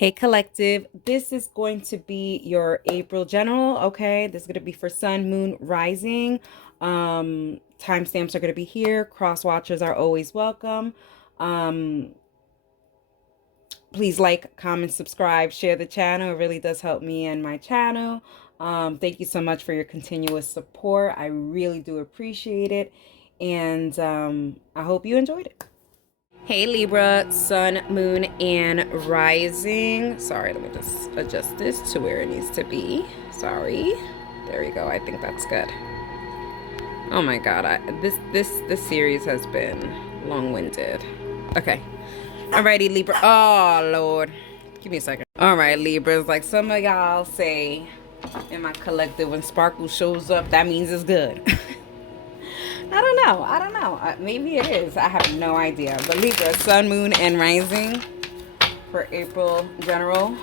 Hey collective, this is going to be your April general, okay? This is going to be for sun, moon, rising. Timestamps are going to be here. Cross watchers are always welcome. Um, Please like, comment, subscribe, share the channel. It really does help me and my channel. Thank you so much for your continuous support. I really do appreciate it. And I hope you enjoyed it. Hey Libra, sun, moon, and rising. Sorry, let me just adjust this to where it needs to be. Sorry. There we go. I think that's good. Oh my god, this series has been long-winded. Okay. Alrighty, Libra. Oh Lord. Give me a second. Alright, Libras, like some of y'all say in my collective, when Sparkle shows up, that means it's good. I don't know. Maybe it is. I have no idea. But Libra, sun, moon, and rising for April general.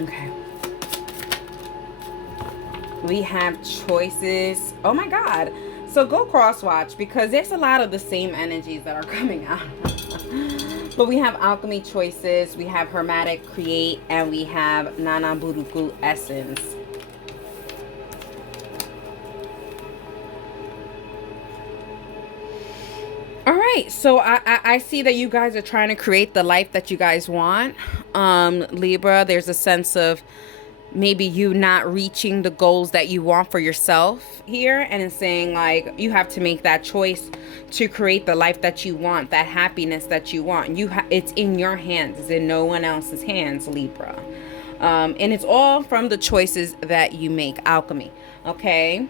Okay. We have choices. Oh my God. So go cross watch because there's a lot of the same energies that are coming out. But we have alchemy choices. We have hermetic create. And we have nana buruku essence. All right, so I see that you guys are trying to create the life that you guys want. Libra, there's a sense of maybe you not reaching the goals that you want for yourself here, and it's saying like you have to make that choice to create the life that you want, that happiness that you want. It's in your hands, it's in no one else's hands, Libra. And it's all from the choices that you make, alchemy, okay?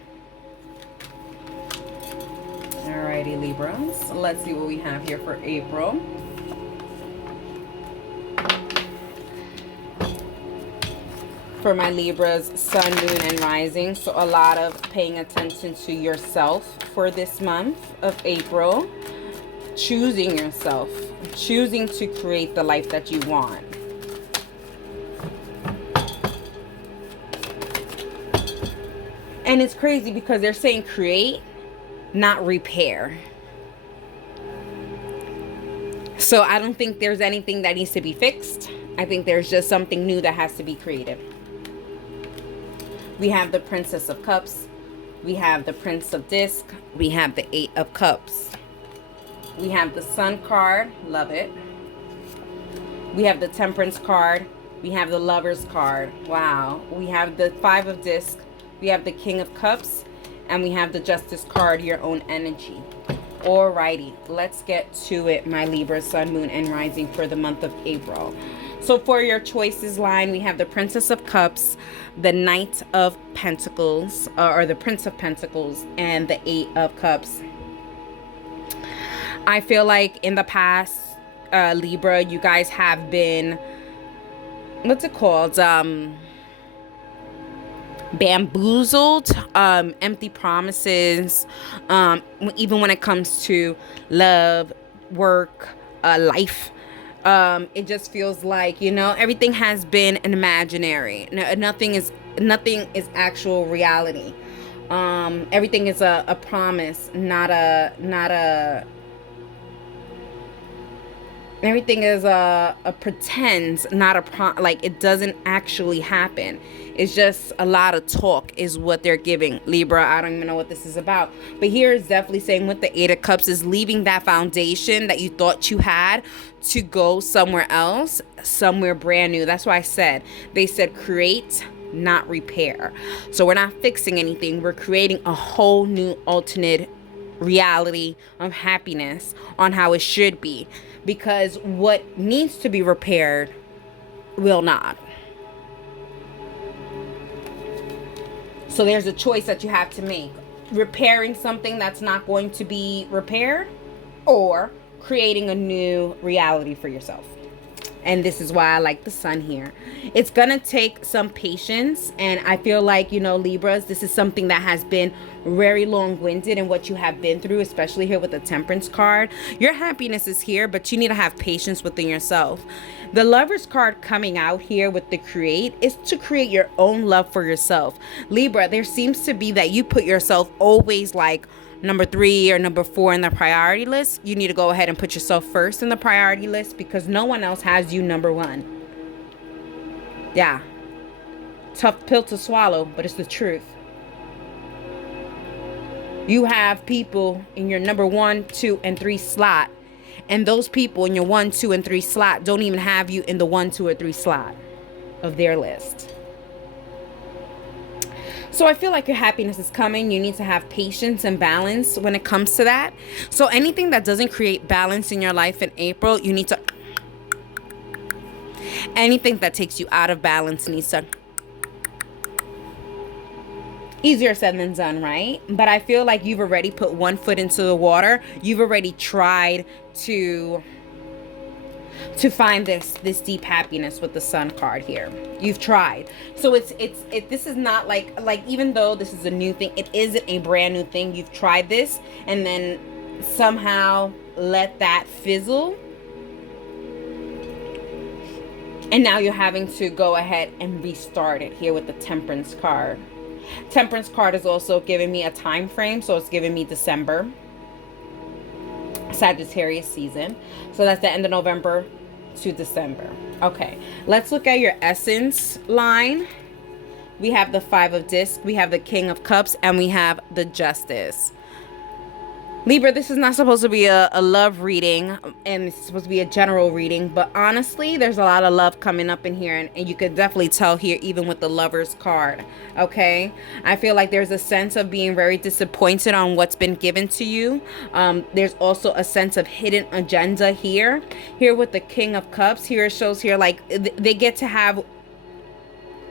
Alrighty, Libras. Let's see what we have here for April. For my Libras, sun, moon, and rising. So a lot of paying attention to yourself for this month of April. Choosing yourself. Choosing to create the life that you want. And it's crazy because they're saying create, not repair. So I don't think there's anything that needs to be fixed. I think there's just something new that has to be created. We have the Princess of Cups. We have the Prince of Disc. We have the Eight of Cups. We have the Sun card. Love it. We have the Temperance card. We have the Lovers card. Wow. We have the Five of Disc. We have the King of Cups. And we have the Justice card, your own energy. Alrighty, let's get to it, my Libra, sun, moon, and rising for the month of April. So for your choices line, we have the Princess of Cups, the Knight of Pentacles, or the Prince of Pentacles, and the Eight of Cups. I feel like in the past, Libra, you guys have been, what's it called? Bamboozled, empty promises, even when it comes to love, work, life. It just feels like, you know, everything has been an imaginary. Nothing is actual reality. Everything is a promise, not a everything is a pretend, not a like it doesn't actually happen. It's just a lot of talk is what they're giving. Libra, I don't even know what this is about. But here is definitely saying with the Eight of Cups is leaving that foundation that you thought you had to go somewhere else, somewhere brand new. That's why I said, they said create, not repair. So we're not fixing anything. We're creating a whole new alternate reality of happiness on how it should be. Because what needs to be repaired will not. So there's a choice that you have to make. Repairing something that's not going to be repaired, or creating a new reality for yourself. And this is why I like the sun here. It's going to take some patience. And I feel like, you know, Libras, this is something that has been very long-winded in what you have been through, especially here with the Temperance card. Your happiness is here, but you need to have patience within yourself. The Lovers card coming out here with the create is to create your own love for yourself. Libra, there seems to be that you put yourself always like number 3 or number 4 in the priority list, you need to go ahead and put yourself first in the priority list, because no one else has you number 1. Yeah. Tough pill to swallow, but it's the truth. You have people in your number 1, 2, and 3 slot, and those people in your 1, 2, and 3 slot don't even have you in the 1, 2, or 3 slot of their list. So I feel like your happiness is coming. You need to have patience and balance when it comes to that. So anything that doesn't create balance in your life in April, you need to... Anything that takes you out of balance needs to... Easier said than done, right? But I feel like you've already put one foot into the water. You've already tried to find this deep happiness with the Sun card here. You've tried. So this is not like even though this is a new thing, it isn't a brand new thing. You've tried this and then somehow let that fizzle, and now you're having to go ahead and restart it here with the Temperance card. Temperance card is also giving me a time frame, so it's giving me December, Sagittarius season. So that's the end of November to December. Okay, let's look at your essence line. We have the 5 of Discs, we have the King of Cups, and we have the Justice. Libra, this is not supposed to be a love reading, and it's supposed to be a general reading, but honestly, there's a lot of love coming up in here, and you could definitely tell here even with the Lovers card, okay? I feel like there's a sense of being very disappointed on what's been given to you. There's also a sense of hidden agenda here. Here with the King of Cups, here it shows here like they get to have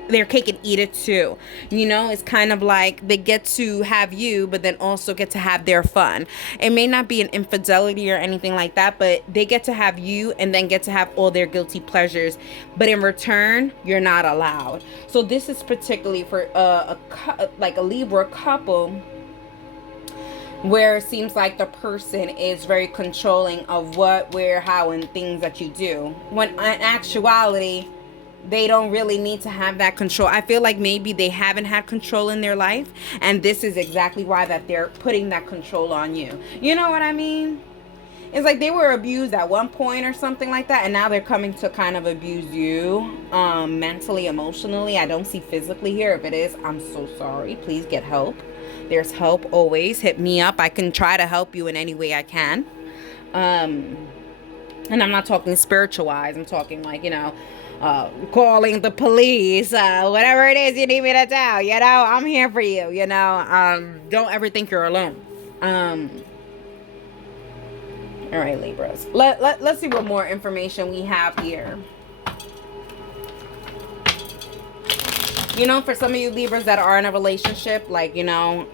their cake and eat it too. You know, it's kind of like they get to have you, but then also get to have their fun. It may not be an infidelity or anything like that, but they get to have you and then get to have all their guilty pleasures. But in return, you're not allowed. So this is particularly for like a Libra couple, where it seems like the person is very controlling of what, where, how, and things that you do. When in actuality, they don't really need to have that control. I feel like maybe they haven't had control in their life, and this is exactly why that they're putting that control on you. You know what I mean? It's like they were abused at one point or something like that, and now they're coming to kind of abuse you mentally, emotionally. I don't see physically here. If it is, I'm so sorry. Please get help. There's help always. Hit me up. I can try to help you in any way I can. And I'm not talking spiritual wise. I'm talking like, you know, calling the police, whatever it is you need me to tell, you know, I'm here for you, you know. Don't ever think you're alone. All right, Libras. Let's see what more information we have here. You know, for some of you Libras that are in a relationship, like, you know,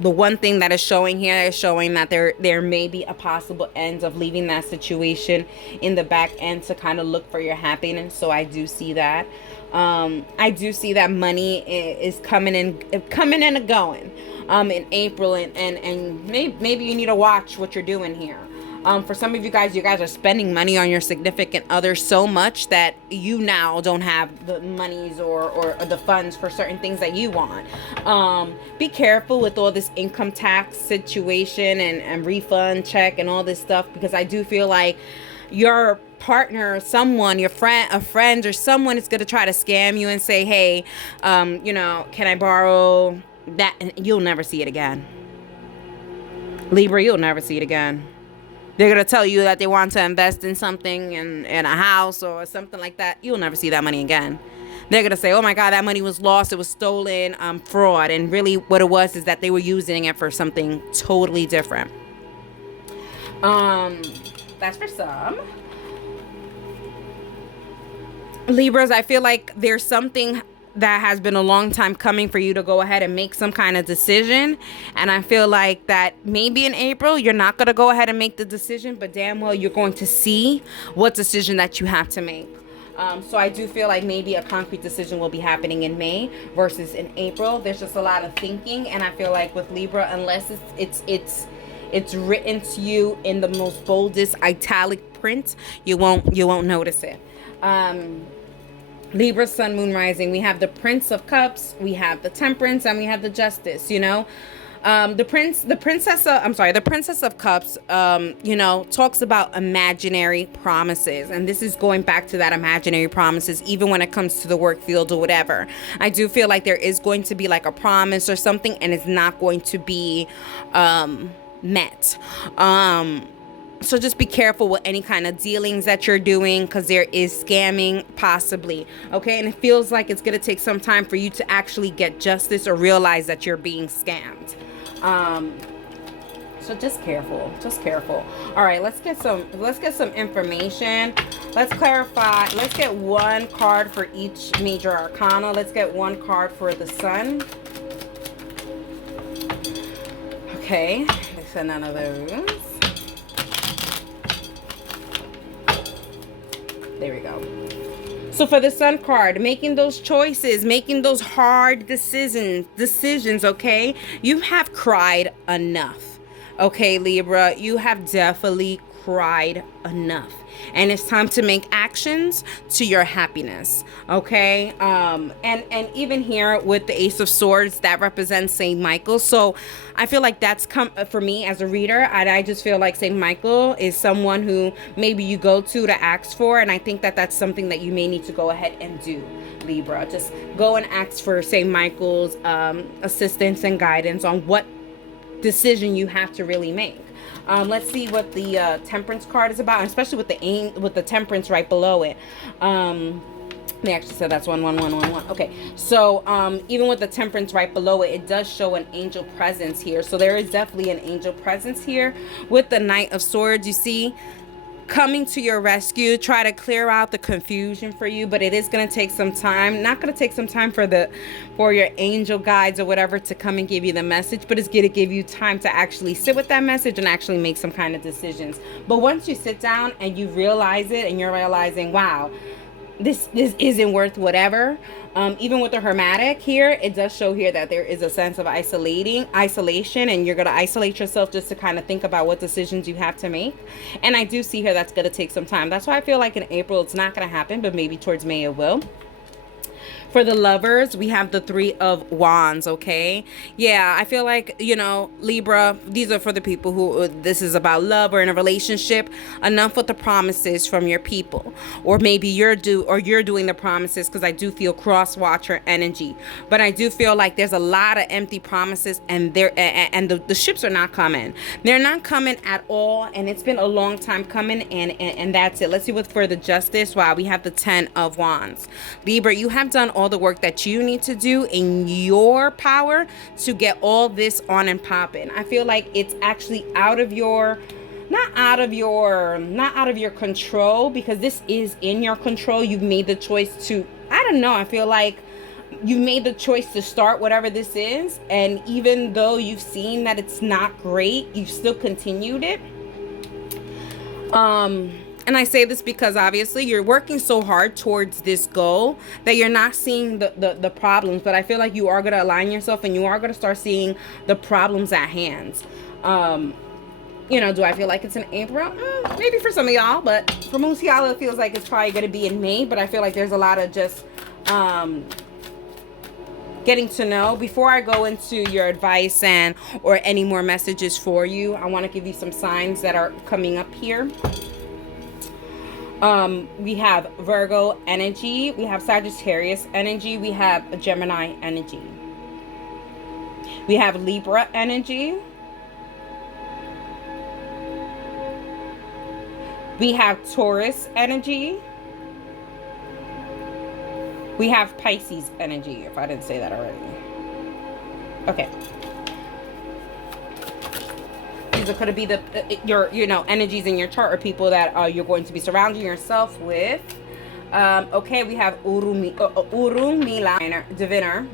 the one thing that is showing here is showing that there may be a possible end of leaving that situation in the back end to kind of look for your happiness. So I do see that. I do see that money is coming in and going in April, and maybe you need to watch what you're doing here. For some of you guys are spending money on your significant other so much that you now don't have the monies or the funds for certain things that you want. Be careful with all this income tax situation and refund check and all this stuff, because I do feel like your partner, someone, a friend or someone is going to try to scam you and say, hey, you know, can I borrow that? And you'll never see it again. Libra, you'll never see it again. They're going to tell you that they want to invest in something, in a house or something like that. You'll never see that money again. They're going to say, oh my God, that money was lost. It was stolen, fraud. And really what it was is that they were using it for something totally different. That's for some. Libras, I feel like there's something that has been a long time coming for you to go ahead and make some kind of decision. And I feel like that maybe in April, you're not going to go ahead and make the decision, but damn well, you're going to see what decision that you have to make. So I do feel like maybe a concrete decision will be happening in May versus in April. There's just a lot of thinking. And I feel like with Libra, unless it's written to you in the most boldest italic print, you won't notice it. Libra, Sun, Moon, Rising, we have the Prince of Cups, we have the Temperance, and we have the Justice, you know. The Princess of Cups, talks about imaginary promises, and this is going back to that imaginary promises, even when it comes to the work field or whatever. I do feel like there is going to be like a promise or something, and it's not going to be met. So just be careful with any kind of dealings that you're doing, because there is scamming possibly. Okay, and it feels like it's gonna take some time for you to actually get justice or realize that you're being scammed. So just careful, All right, let's get some information. Let's clarify. Let's get one card for each major arcana. Let's get one card for the sun. Okay, so none of those. There we go. So for the sun card, making those choices, making those hard decisions, okay? You have cried enough. Okay, Libra, you have definitely cried enough. And it's time to make actions to your happiness, okay? And even here with the Ace of Swords, that represents Saint Michael. So I feel like that's come for me as a reader. And I just feel like Saint Michael is someone who maybe you go to ask for. And I think that that's something that you may need to go ahead and do, Libra. Just go and ask for Saint Michael's assistance and guidance on what decision you have to really make. Let's see what the Temperance card is about, especially with the Temperance right below it. They actually said that's 11111. Okay, so even with the Temperance right below it, it does show an angel presence here. So there is definitely an angel presence here with the Knight of Swords. You see, coming to your rescue, try to clear out the confusion for you, but it is going to take some time. Not going to take some time for your angel guides or whatever to come and give you the message, but it's going to give you time to actually sit with that message and actually make some kind of decisions. But once you sit down and you realize it, and you're realizing, wow, this isn't worth whatever. Even with the Hermetic here, it does show here that there is a sense of isolation, and you're going to isolate yourself just to kind of think about what decisions you have to make. And I do see here that's going to take some time. That's why I feel like in April it's not going to happen, but maybe towards May it will. For the lovers, we have the Three of Wands, okay? Yeah, I feel like, Libra, these are for the people who this is about love or in a relationship. Enough with the promises from your people. Or maybe you're doing the promises, because I do feel cross-watcher energy. But I do feel like there's a lot of empty promises, and the ships are not coming. They're not coming at all, and it's been a long time coming, and that's it. Let's see what for the Justice. Wow, we have the Ten of Wands. Libra, you have done all the work that you need to do in your power to get all this on and popping. I feel like it's actually not out of your control, because this is in your control. You've made the choice to, I feel like you made the choice to start whatever this is, and even though you've seen that it's not great, you've still continued it. And I say this because obviously you're working so hard towards this goal that you're not seeing the problems. But I feel like you are going to align yourself, and you are going to start seeing the problems at hand. Do I feel like it's in April? Maybe for some of y'all. But for most of y'all, it feels like it's probably going to be in May. But I feel like there's a lot of just getting to know. Before I go into your advice or any more messages for you, I want to give you some signs that are coming up here. We have Virgo energy, we have Sagittarius energy, we have Gemini energy, we have Libra energy, we have Taurus energy, we have Pisces energy, if I didn't say that already. Okay. These could be your energies in your chart, or people that you're going to be surrounding yourself with. Okay, we have Urumila, diviner,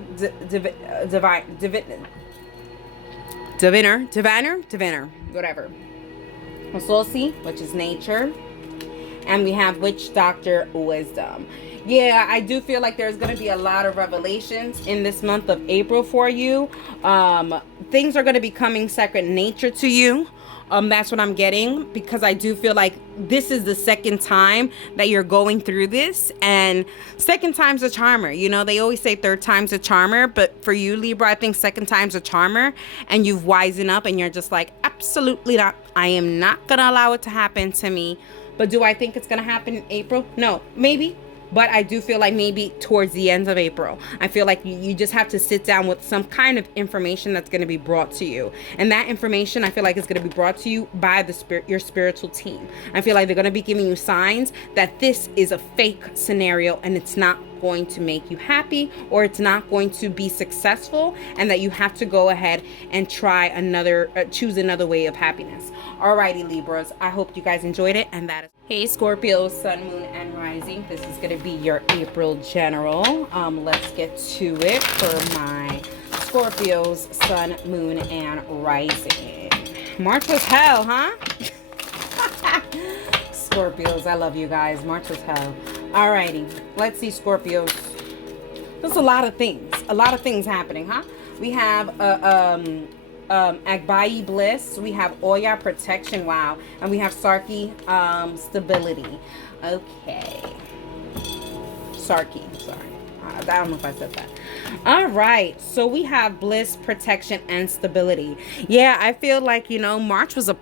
whatever. Sosi, which is nature, and we have Witch Doctor, wisdom. Yeah, I do feel like there's going to be a lot of revelations in this month of April for you. Things are going to be coming second nature to you. That's what I'm getting, because I do feel like this is the second time that you're going through this, and second time's a charmer. You know, they always say third time's a charmer, but for you, Libra, I think second time's a charmer, and you've wisened up and you're just like, absolutely not. I am not going to allow it to happen to me. But do I think it's going to happen in April? No, maybe. But I do feel like maybe towards the end of April. I feel like you just have to sit down with some kind of information that's going to be brought to you. And that information, I feel like, is going to be brought to you by your spiritual team. I feel like they're going to be giving you signs that this is a fake scenario and it's not going to make you happy, or it's not going to be successful, and that you have to go ahead and try choose another way of happiness. Alrighty, Libras, I hope you guys enjoyed it, and that is... Hey, Scorpio, Sun, Moon, and Rising. This is going to be your April general. Let's get to it for my Scorpios, Sun, Moon, and Rising. March was hell, huh? Scorpios, I love you guys. March was hell. Alrighty, let's see, Scorpios. There's a lot of things happening, huh? We have Agbayi Bliss, we have Oya Protection, wow, and we have Sarki Stability. Okay, Sarki, sorry, I don't know if I said that. All right, so we have Bliss, Protection, and Stability. Yeah, I feel like, you know, March was a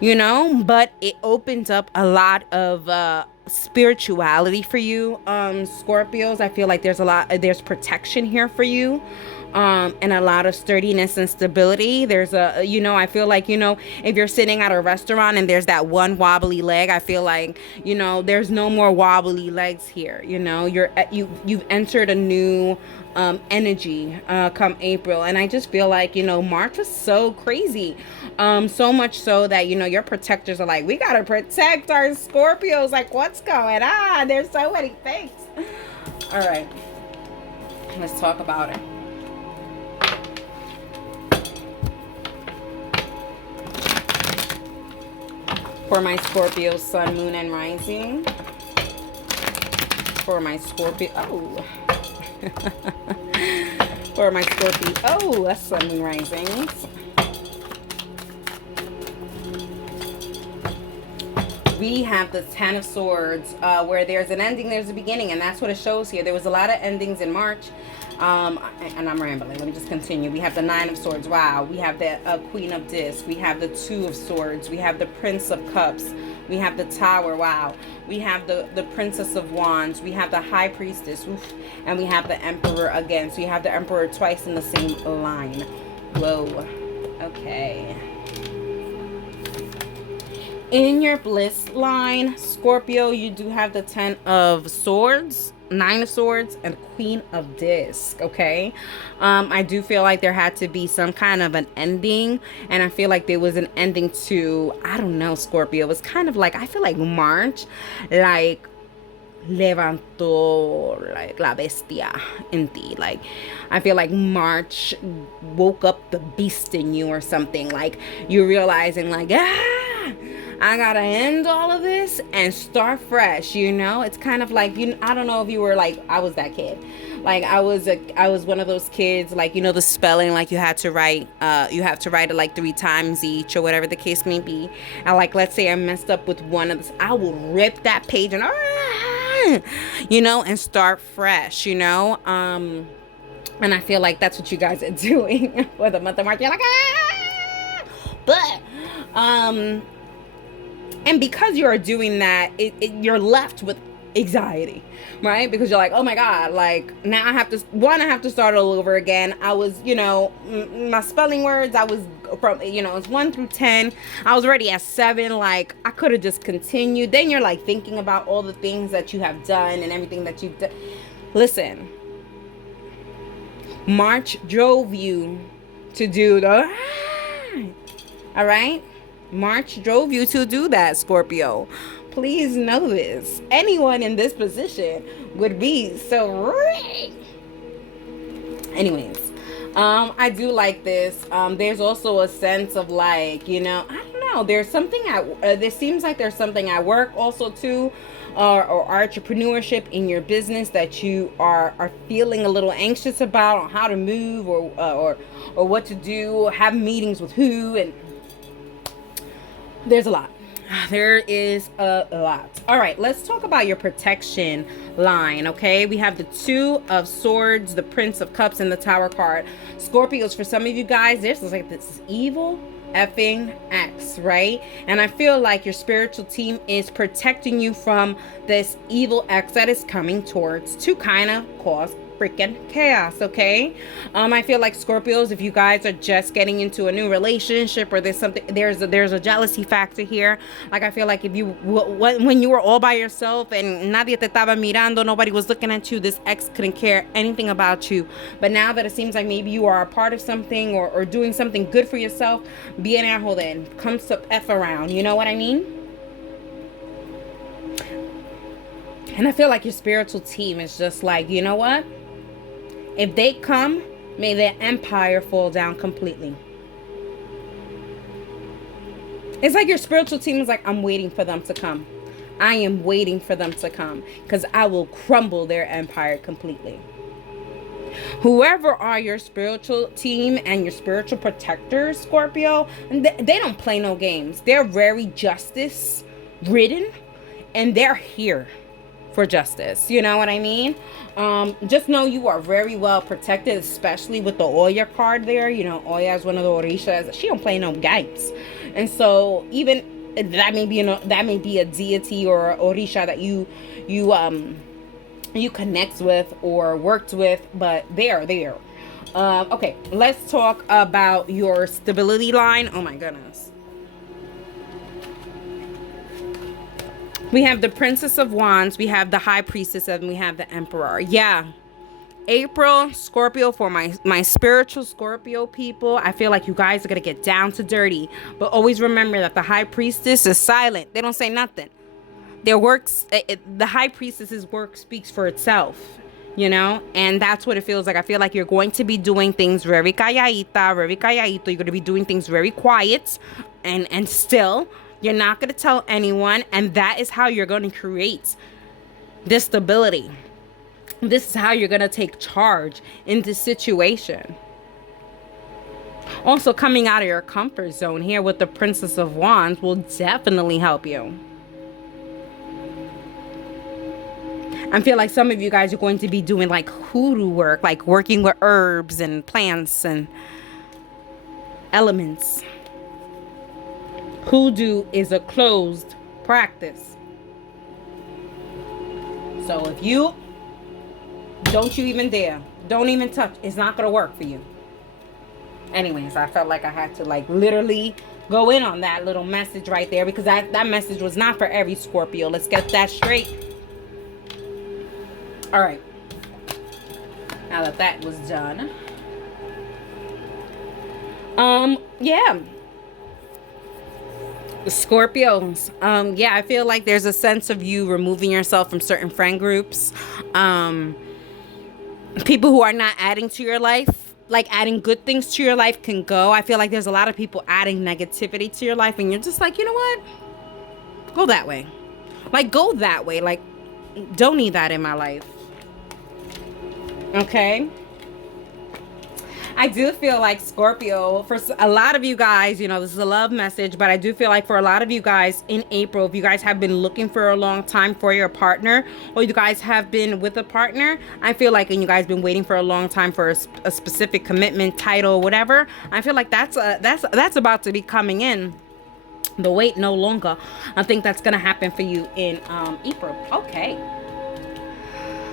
you know, but it opened up a lot of spirituality for you, Scorpios. I feel like there's protection here for you, and a lot of sturdiness and stability. There's you know, I feel like, you know, if you're sitting at a restaurant and there's that one wobbly leg, I feel like, you know, there's no more wobbly legs here. You know, you've entered a new energy come April, and I just feel like, you know, March was so crazy, so much so that, you know, your protectors are like, we gotta protect our Scorpios. Like, what's going on? There's so many things. All right, let's talk about it. For my Scorpio, Sun, Moon, and Rising. For my Scorpio, for my Scorpio, Sun, Moon, Risings. We have the Ten of Swords, where there's an ending, there's a beginning, and that's what it shows here. There was a lot of endings in March, and I'm rambling. Let me just continue. We have the Nine of Swords. Wow. We have the Queen of Discs. We have the Two of Swords. We have the Prince of Cups. We have the Tower. Wow. We have the Princess of Wands. We have the High Priestess. Oof. And we have the Emperor again. So you have the Emperor twice in the same line. Whoa. Okay. In your Bliss line, Scorpio, you do have the Ten of Swords, Nine of Swords, and Queen of Discs, okay? I do feel like there had to be some kind of an ending, and I feel like there was an ending to, I don't know, Scorpio. It was kind of like, I feel like March, like, levantó, like, la bestia en ti. Like, I feel like March woke up the beast in you or something. Like, you're realizing, like, I gotta end all of this and start fresh, you know? It's kind of like, you know, I don't know if you were like, I was that kid. Like, I was one of those kids, like, you know, the spelling, like, you have to write it like 3 times each, or whatever the case may be. And, like, let's say I messed up with one of this, I will rip that page and, you know, and start fresh, you know? And I feel like that's what you guys are doing for the month of March. You're like, but, and because you are doing that, you're left with anxiety, right? Because you're like, oh my God, like, now I have to start all over again. I was, you know, my spelling words, I was from, you know, it's 1 through 10. I was already at 7. Like, I could have just continued. Then you're like thinking about all the things that you have done and everything that you've done. Listen, March drove you to do the, all right? March drove you to do that, Scorpio. Please know this. Anyone in this position would be so... Anyways, I do like this. There's also a sense of, like, you know, I don't know. There's something there seems like there's something at work also too, or entrepreneurship in your business that you are feeling a little anxious about, on how to move, or what to do, have meetings with who, and There's a lot. There is a lot. All right, let's talk about your protection line, okay? We have the Two of Swords, the Prince of Cups, and the Tower card. Scorpios, for some of you guys, this is like this evil effing ex, right? And I feel like your spiritual team is protecting you from this evil ex that is coming towards to kind of cause freaking chaos, okay? I feel like Scorpios, if you guys are just getting into a new relationship, or there's something, there's a jealousy factor here. Like, I feel like if you when you were all by yourself and nadie te estaba mirando, nobody was looking at you, this ex couldn't care anything about you. But now that it seems like maybe you are a part of something, or doing something good for yourself, bien ajo then comes to F around, you know what I mean? And I feel like your spiritual team is just like, you know what? If they come, may their empire fall down completely. It's like your spiritual team is like, I'm waiting for them to come. I am waiting for them to come, because I will crumble their empire completely. Whoever are your spiritual team and your spiritual protectors, Scorpio, they don't play no games. They're very justice ridden, and they're here for justice. You know what I mean? Just know you are very well protected, especially with the Oya card there. You know, Oya is one of the Orishas. She don't play no games. And so even that may be a deity or Orisha that you connect with or worked with, but they are there. Okay, let's talk about your stability line. Oh my goodness. We have the Princess of Wands, we have the High Priestess, and we have the Emperor. Yeah. April, Scorpio, for my spiritual Scorpio people, I feel like you guys are going to get down to dirty. But always remember that the High Priestess is silent. They don't say nothing. Their works, the High Priestess's work speaks for itself, you know? And that's what it feels like. I feel like you're going to be doing things very calladita, very calladito. You're going to be doing things very quiet and still. You're not going to tell anyone, and that is how you're going to create this stability. This is how you're going to take charge in this situation. Also, coming out of your comfort zone here with the Princess of Wands will definitely help you. I feel like some of you guys are going to be doing like hoodoo work, like working with herbs and plants and elements. Hoodoo is a closed practice. So if you don't, you even dare, don't even touch, it's not gonna work for you. Anyways, I felt like I had to like literally go in on that little message right there, because that message was not for every Scorpio. Let's get that straight. All right, now that was done, yeah, Scorpios, yeah, I feel like there's a sense of you removing yourself from certain friend groups, people who are not adding to your life, like adding good things to your life can go. I feel like there's a lot of people adding negativity to your life, and you're just like, you know what, go that way, like go that way, like don't need that in my life. Okay, I do feel like Scorpio, for a lot of you guys, you know, this is a love message, but I do feel like for a lot of you guys in April, if you guys have been looking for a long time for your partner, or you guys have been with a partner, I feel like, and you guys been waiting for a long time for a specific commitment, title, whatever, I feel like that's about to be coming in. The wait no longer. I think that's gonna happen for you in April. Okay.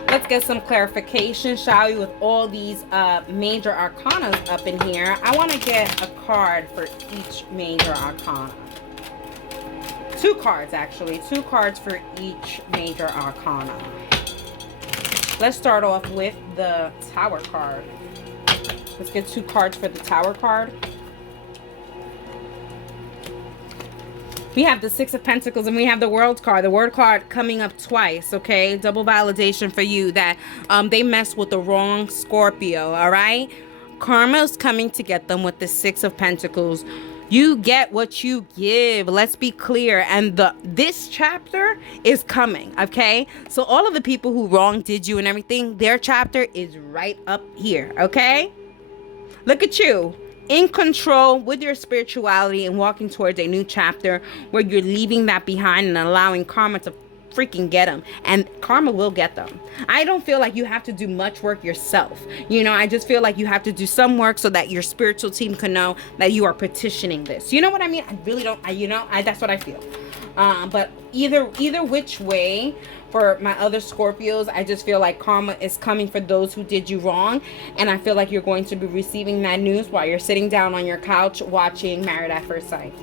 Let's get some clarification, shall we, with all these major arcanas up in here. I want to get a card for each major arcana. Two cards, actually. Two cards for each major arcana. Let's start off with the Tower card. Let's get two cards for the Tower card. We have the Six of Pentacles and we have the World card. The World card coming up twice, okay? Double validation for you that they messed with the wrong Scorpio, all right? Karma's coming to get them with the Six of Pentacles. You get what you give. Let's be clear. And this chapter is coming, okay? So all of the people who wronged you and everything, their chapter is right up here, okay? Look at you. in control with your spirituality and walking towards a new chapter where you're leaving that behind and allowing karma to freaking get them. And karma will get them. I don't feel like you have to do much work yourself. You know, I just feel like you have to do some work so that your spiritual team can know that you are petitioning this. You know what I mean? I really don't, that's what I feel. But either which way, for my other Scorpios, I just feel like karma is coming for those who did you wrong. And I feel like you're going to be receiving that news while you're sitting down on your couch watching Married at First Sight.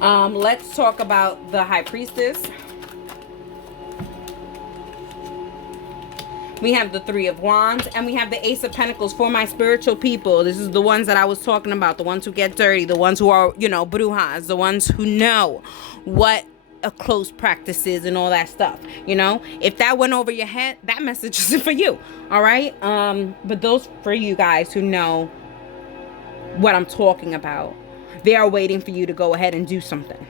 Let's talk about the High Priestess. We have the Three of Wands, and we have the Ace of Pentacles for my spiritual people. This is the ones that I was talking about, the ones who get dirty, the ones who are, you know, brujas, the ones who know what a close practice is and all that stuff. You know, if that went over your head, that message isn't for you. All right. But those for you guys who know what I'm talking about, they are waiting for you to go ahead and do something.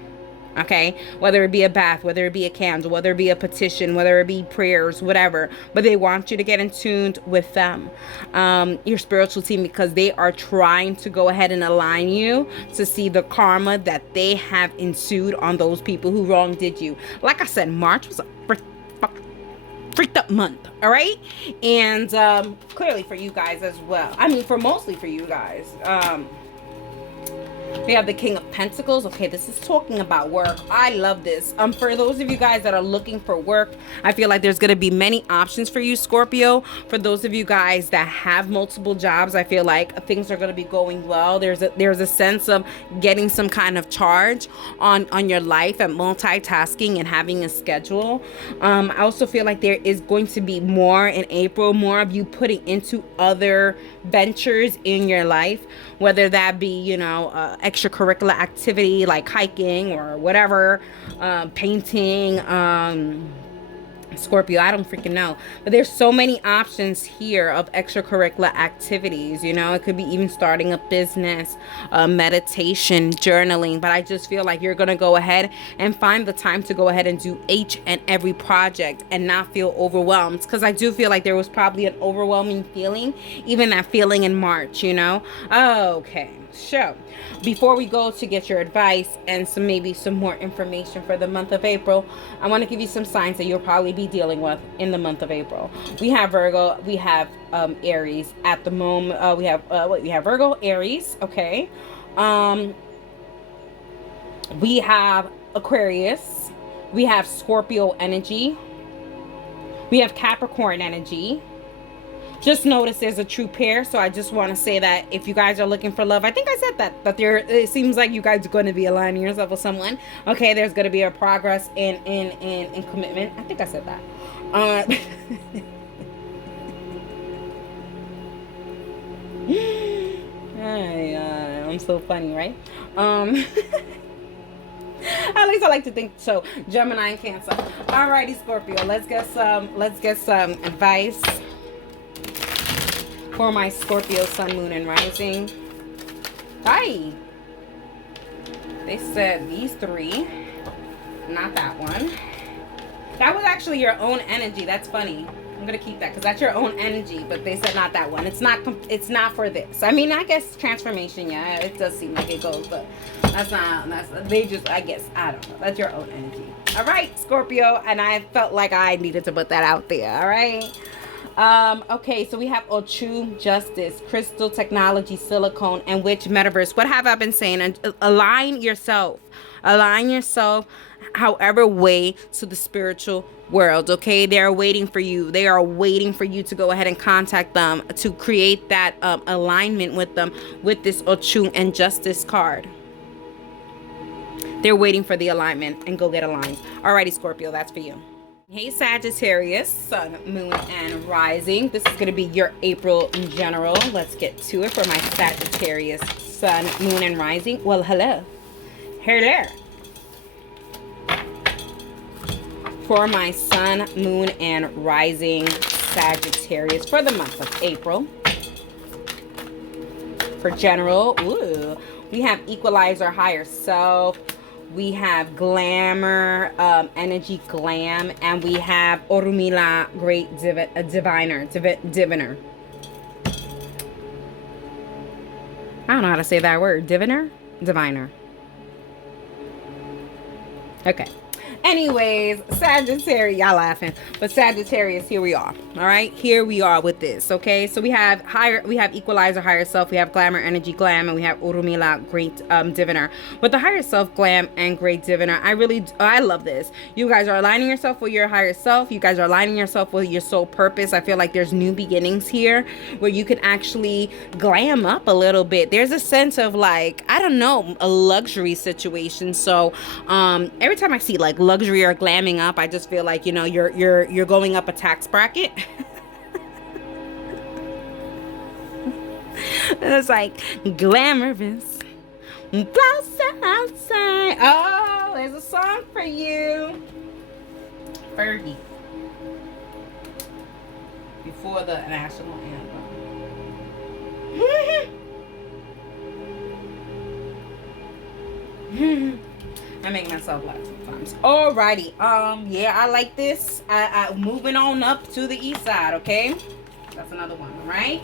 Okay, whether it be a bath, whether it be a candle, whether it be a petition, whether it be prayers, whatever, but they want you to get in tune with them, your spiritual team, because they are trying to go ahead and align you to see the karma that they have ensued on those people who wronged you. Like I said, March was a freaked up month, all right? And clearly for you guys as well. I mean, mostly for you guys. We have the King of Pentacles. Okay, this is talking about work. I love this. For those of you guys that are looking for work, I feel like there's going to be many options for you, Scorpio. For those of you guys that have multiple jobs, I feel like things are going to be going well. There's a sense of getting some kind of charge on your life and multitasking and having a schedule. I also feel like there is going to be more in April, more of you putting into other ventures in your life, whether that be, you know, extracurricular activity like hiking or whatever, painting, Scorpio, I don't freaking know. But there's so many options here of extracurricular activities. You know, it could be even starting a business, meditation, journaling. But I just feel like you're going to go ahead and find the time to go ahead and do each and every project and not feel overwhelmed. Because I do feel like there was probably an overwhelming feeling, even that feeling in March, you know. Okay. So before we go to get your advice and maybe some more information for the month of April, I want to give you some signs that you'll probably be dealing with in the month of April. We have Virgo, we have Aries at the moment. We have Virgo, Aries, okay. We have Aquarius, we have Scorpio energy, we have Capricorn energy. Just notice there's a true pair, so I just want to say that if you guys are looking for love, I think I said that it seems like you guys are going to be aligning yourself with someone. Okay, there's going to be a progress in commitment. I think I said that. I'm so funny, right? At least I like to think so. Gemini and Cancer. Alrighty, Scorpio. Let's get some advice for my Scorpio sun, moon, and rising. Hi. They said these three, not that one. That was actually your own energy. That's funny. I'm gonna keep that because that's your own energy. But they said not that one. It's not for this. I mean, I guess transformation. Yeah, it does seem like it goes, but that's not. They just. I guess I don't know. That's your own energy. All right, Scorpio. And I felt like I needed to put that out there. All right. Okay, so we have Ochu, Justice, Crystal, Technology, Silicone, and Witch, Metaverse. What have I been saying? Align yourself however way to the spiritual world. Okay, they're waiting for you. They are waiting for you to go ahead and contact them to create that alignment with them with this Ochu and Justice card. They're waiting for the alignment, and go get aligned. Alrighty, Scorpio, that's for you. Hey Sagittarius, sun, moon, and rising. This is going to be your April in general. Let's get to it for my Sagittarius, sun, moon, and rising. Well, hello. Hello. For my sun, moon, and rising Sagittarius for the month of April. For general, ooh, we have equalizer, higher self. We have glamour, energy, glam, and we have Orumila, great diviner. I don't know how to say that word. Diviner? Diviner. Okay. Anyways, Sagittarius, y'all laughing, but Sagittarius, here we are. All right, here we are with this. Okay, so we have equalizer, higher self, we have glamour, energy, glam, and we have urumila, great diviner. With the higher self, glam, and great diviner, I love this. You guys are aligning yourself with your higher self. You guys are aligning yourself with your soul purpose. I feel like there's new beginnings here where you can actually glam up a little bit. There's a sense of like, I don't know, a luxury situation. So every time I see like luxury or glamming up, I just feel like, you know, you're going up a tax bracket. It's like glamorous blouse outside. Oh, there's a song for you, Fergie, before the national anthem. I make myself laugh sometimes. Alrighty. Yeah, I like this. I moving on up to the east side, okay? That's another one, all right?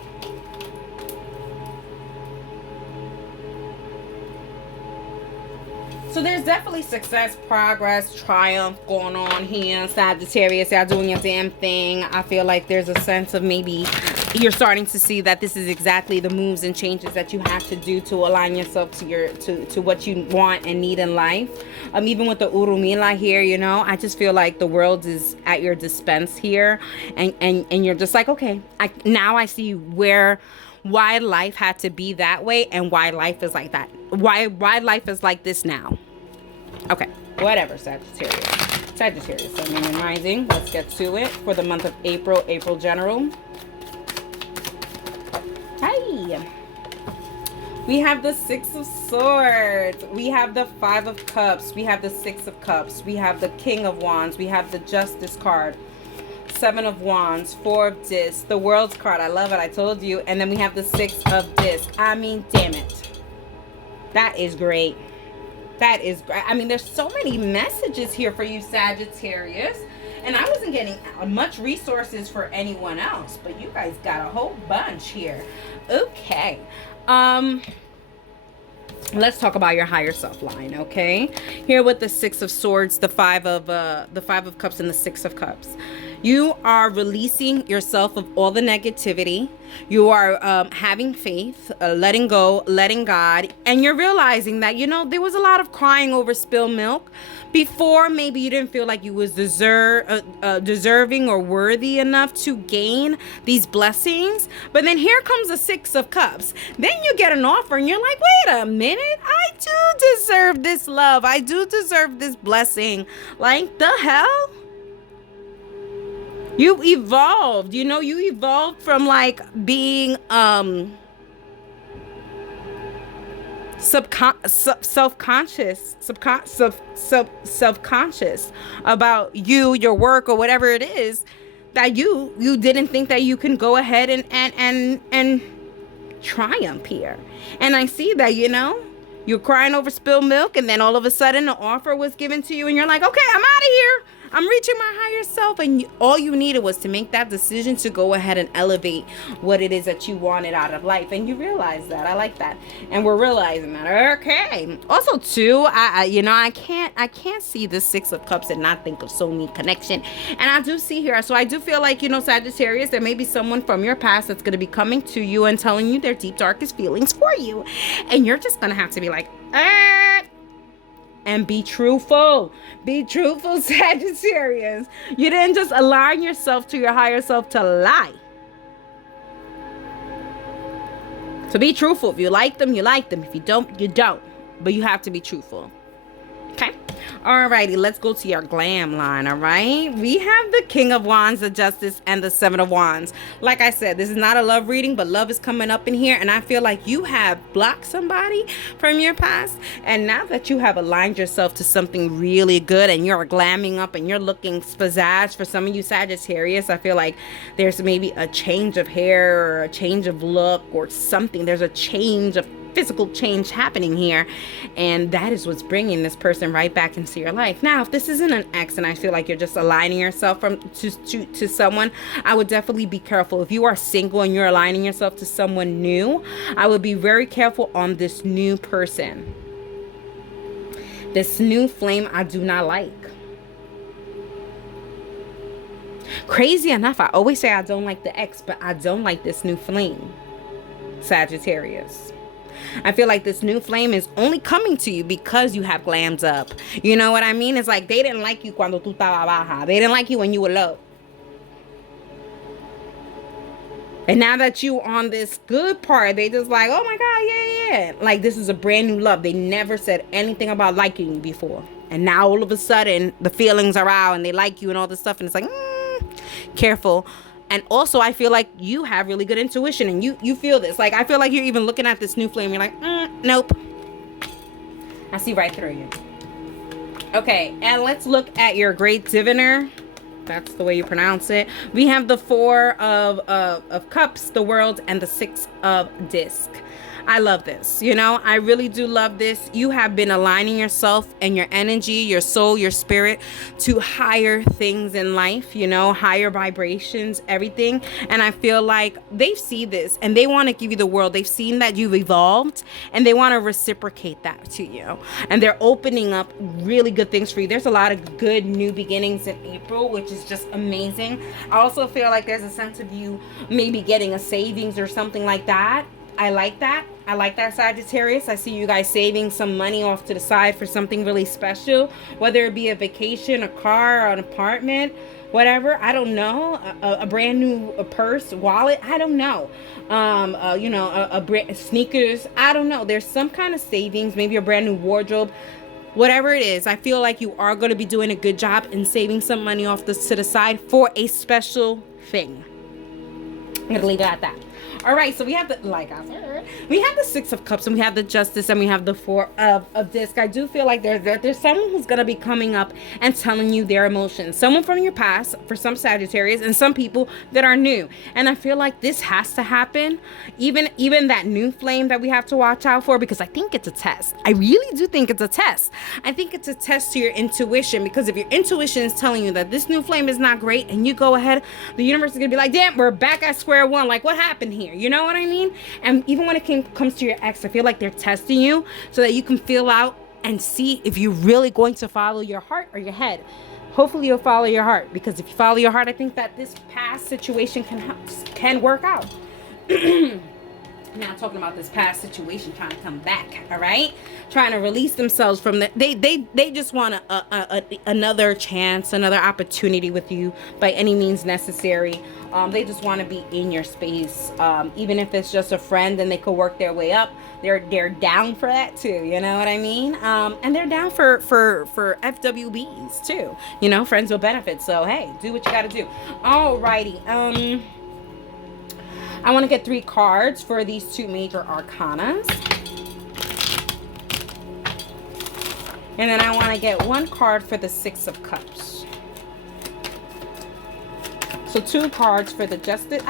So there's definitely success, progress, triumph going on here. Sagittarius, y'all doing your damn thing. I feel like there's a sense of maybe you're starting to see that this is exactly the moves and changes that you have to do to align yourself to what you want and need in life. Even with the urumila here, you know, I just feel like the world is at your dispense here, and you're just like, okay, now I see why life had to be that way and why life is like that. Why life is like this now. Okay, whatever, Sagittarius, Sun, Moon, and Rising. Let's get to it for the month of April general. Hi. We have the Six of Swords. We have the Five of Cups. We have the Six of Cups. We have the King of Wands. We have the Justice card. Seven of Wands, Four of Discs, the World's card. I love it. I told you. And then we have the Six of Discs. I mean, damn it. That is great. That is great. I mean, there's so many messages here for you, Sagittarius. And I wasn't getting much resources for anyone else, but you guys got a whole bunch here. Okay. Let's talk about your higher self line, okay? Here with the Six of Swords, the Five of Cups, and the Six of Cups. You are releasing yourself of all the negativity. You are having faith, letting go, letting God, and you're realizing that, you know, there was a lot of crying over spilled milk. Before, maybe you didn't feel like you was deserving or worthy enough to gain these blessings. But then here comes the Six of Cups. Then you get an offer and you're like, wait a minute, I do deserve this love. I do deserve this blessing. Like, the hell? You evolved, you know, you evolved from like being self-conscious about you, your work, or whatever it is, that you didn't think that you can go ahead and triumph here. And I see that, you know, you're crying over spilled milk, and then all of a sudden the offer was given to you and you're like, okay, I'm out of here. I'm reaching my higher self. And all you needed was to make that decision to go ahead and elevate what it is that you wanted out of life. And you realize that. I like that. And we're realizing that. Okay. Also, too, I can't see the Six of Cups and not think of soulmate connection. And I do see here. So I do feel like, you know, Sagittarius, there may be someone from your past that's going to be coming to you and telling you their deep, darkest feelings for you. And you're just going to have to be like, and be truthful. Be truthful, Sagittarius. You didn't just align yourself to your higher self to lie. So be truthful. If you like them, you like them. If you don't, you don't. But you have to be truthful. Okay? Alrighty, let's go to your glam line, alright? We have the King of Wands, the Justice, and the Seven of Wands. Like I said, this is not a love reading, but love is coming up in here, and I feel like you have blocked somebody from your past, and now that you have aligned yourself to something really good, and you're glamming up, and you're looking pizzazz for some of you Sagittarius, I feel like there's maybe a change of hair, or a change of look, or something. There's a change of physical change happening here, and that is what's bringing this person right back into your life. Now, if this isn't an ex and I feel like you're just aligning yourself to someone, I would definitely be careful. If you are single and you're aligning yourself to someone new, I would be very careful on this new person. This new flame I do not like. Crazy enough, I always say I don't like the ex, but I don't like this new flame, Sagittarius. I feel like this new flame is only coming to you because you have glammed up. You know what I mean? It's like they didn't like you cuando tú estaba baja. They didn't like you when you were low. And now that you on this good part, they just like, oh my God, yeah. Like this is a brand new love. They never said anything about liking you before. And now all of a sudden, the feelings are out and they like you and all this stuff. And it's like, careful. And also I feel like you have really good intuition and you feel this. Like I feel like you're even looking at this new flame, you're like, nope, I see right through you. Okay, and let's look at your great diviner. That's the way you pronounce it. We have the 4 of cups, the world, and the 6 of disc. I love this. You know, I really do love this. You have been aligning yourself and your energy, your soul, your spirit to higher things in life, you know, higher vibrations, everything. And I feel like they see this and they want to give you the world. They've seen that you've evolved and they want to reciprocate that to you. And they're opening up really good things for you. There's a lot of good new beginnings in April, which is just amazing. I also feel like there's a sense of you maybe getting a savings or something like that. I like that. I like that, Sagittarius. I see you guys saving some money off to the side for something really special, whether it be a vacation, a car, or an apartment, whatever. I don't know. A brand new purse, wallet. I don't know. You know, sneakers. I don't know. There's some kind of savings, maybe a brand new wardrobe. Whatever it is, I feel like you are going to be doing a good job in saving some money off to the side for a special thing. I'm going to leave it at that. All right, so we have the, like I said, we have the 6 of cups and we have the justice and we have the 4 of disc. I do feel like there's someone who's going to be coming up and telling you their emotions. Someone from your past, for some Sagittarius, and some people that are new. And I feel like this has to happen. Even that new flame that we have to watch out for, because I think it's a test. I really do think it's a test. I think it's a test to your intuition, because if your intuition is telling you that this new flame is not great and you go ahead, the universe is going to be like, damn, we're back at square one. Like, what happened here? You know what I mean? And even when it comes to your ex, I feel like they're testing you so that you can feel out and see if you're really going to follow your heart or your head. Hopefully you'll follow your heart, because if you follow your heart, I think that this past situation can work out. Now talking about this past situation trying to come back, all right? Trying to release themselves from the, they just want another chance, another opportunity with you by any means necessary. They just want to be in your space, even if it's just a friend and they could work their way up. They're down for that too, you know what I mean? And they're down for FWBs too, you know, friends with benefits. So hey, do what you got to do. Alrighty. I want to get 3 cards for these 2 major arcanas. And then I want to get 1 card for the 6 of cups. So 2 cards for the justice.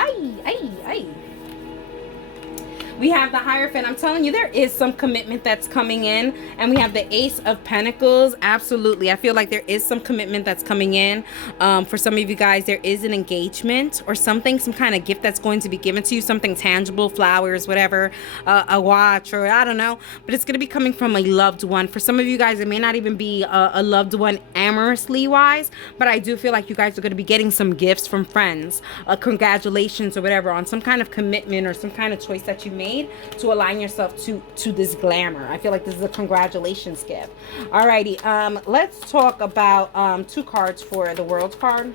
We have the Hierophant. I'm telling you, there is some commitment that's coming in. And we have the Ace of Pentacles. Absolutely. I feel like there is some commitment that's coming in. For some of you guys, there is an engagement or something, some kind of gift that's going to be given to you. Something tangible, flowers, whatever, a watch, or I don't know. But it's going to be coming from a loved one. For some of you guys, it may not even be a loved one amorously wise. But I do feel like you guys are going to be getting some gifts from friends. Congratulations or whatever on some kind of commitment or some kind of choice that you made to align yourself to this glamour. I feel like this is a congratulations gift. Alrighty, let's talk about 2 cards for the World card.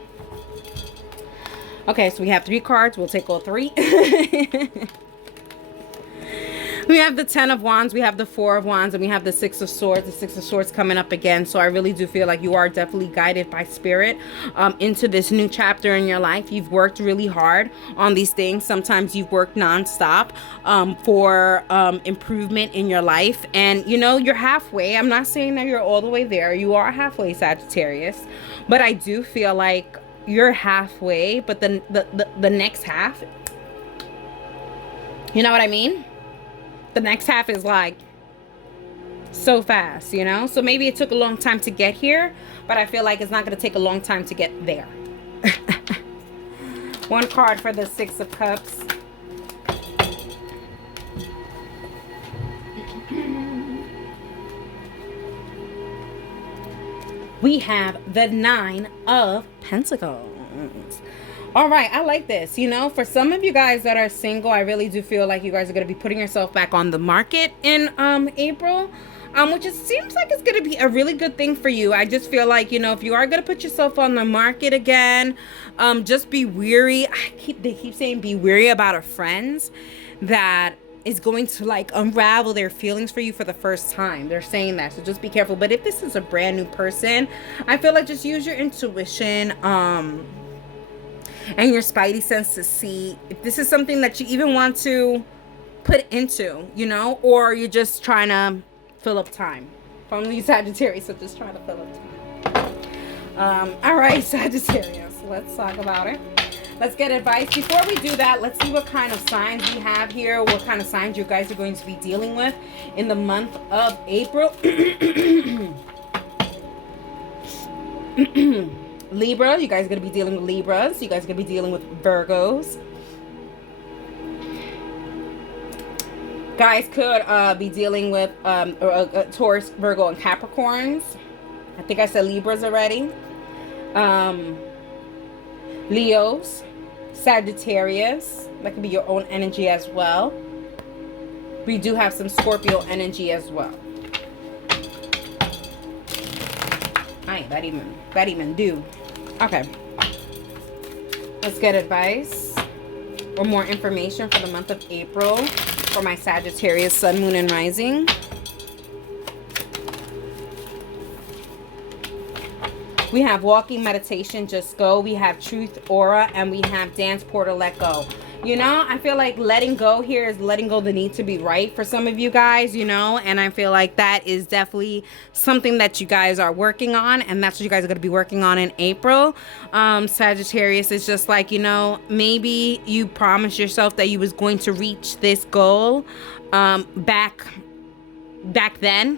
Okay, so we have 3 cards. We'll take all 3. We have the 10 of Wands, we have the 4 of Wands, and we have the 6 of Swords. The 6 of Swords coming up again. So I really do feel like you are definitely guided by spirit into this new chapter in your life. You've worked really hard on these things. Sometimes you've worked nonstop for improvement in your life. And, you know, you're halfway. I'm not saying that you're all the way there. You are halfway, Sagittarius. But I do feel like you're halfway, but the next half, you know what I mean? the next half is like so fast, you know? So maybe it took a long time to get here, but I feel like it's not going to take a long time to get there. One card for the Six of Cups. We have the Nine of Pentacles. All right, I like this. You know, for some of you guys that are single, I really do feel like you guys are going to be putting yourself back on the market in April. Which it seems like it's going to be a really good thing for you. I just feel like, you know, if you are going to put yourself on the market again, just be weary. They keep saying be weary about a friend that is going to like unravel their feelings for you for the first time. They're saying that, so just be careful. But if this is a brand new person, I feel like just use your intuition and your spidey sense to see if this is something that you even want to put into, you know, or you're just trying to fill up time. From these Sagittarius, so just trying to fill up time. All right, Sagittarius, let's talk about it. Let's get advice. Before we do that, let's see what kind of signs we have here, what kind of signs you guys are going to be dealing with in the month of April. Libra, you guys are going to be dealing with Libras. You guys are going to be dealing with Virgos. Guys could be dealing with Taurus, Virgo, and Capricorns. I think I said Libras already. Leos, Sagittarius. That could be your own energy as well. We do have some Scorpio energy as well. Ay, that even do. Okay. Let's get advice or more information for the month of April for my Sagittarius Sun, Moon, and Rising. We have Walking, Meditation, Just Go. We have Truth, Aura, and we have Dance, Portal, Let Go. You know, I feel like letting go here is letting go the need to be right for some of you guys, you know, and I feel like that is definitely something that you guys are working on, and that's what you guys are going to be working on in April. Sagittarius is just like, you know, maybe you promised yourself that you was going to reach this goal back then.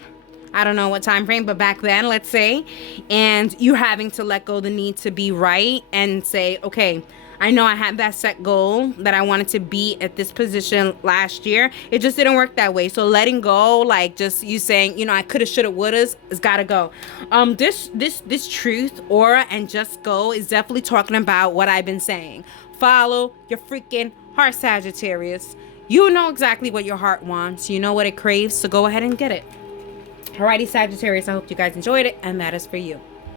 I don't know what time frame, but back then, let's say, and you having to let go the need to be right and say, okay, I know I had that set goal that I wanted to be at this position last year. It just didn't work that way. So letting go, like just you saying, you know, I coulda, shoulda, wouldas, it's gotta go. This Truth, Aura, and Just Go is definitely talking about what I've been saying. Follow your freaking heart, Sagittarius. You know exactly what your heart wants. You know what it craves, so go ahead and get it. Alrighty, Sagittarius, I hope you guys enjoyed it, and that is for you.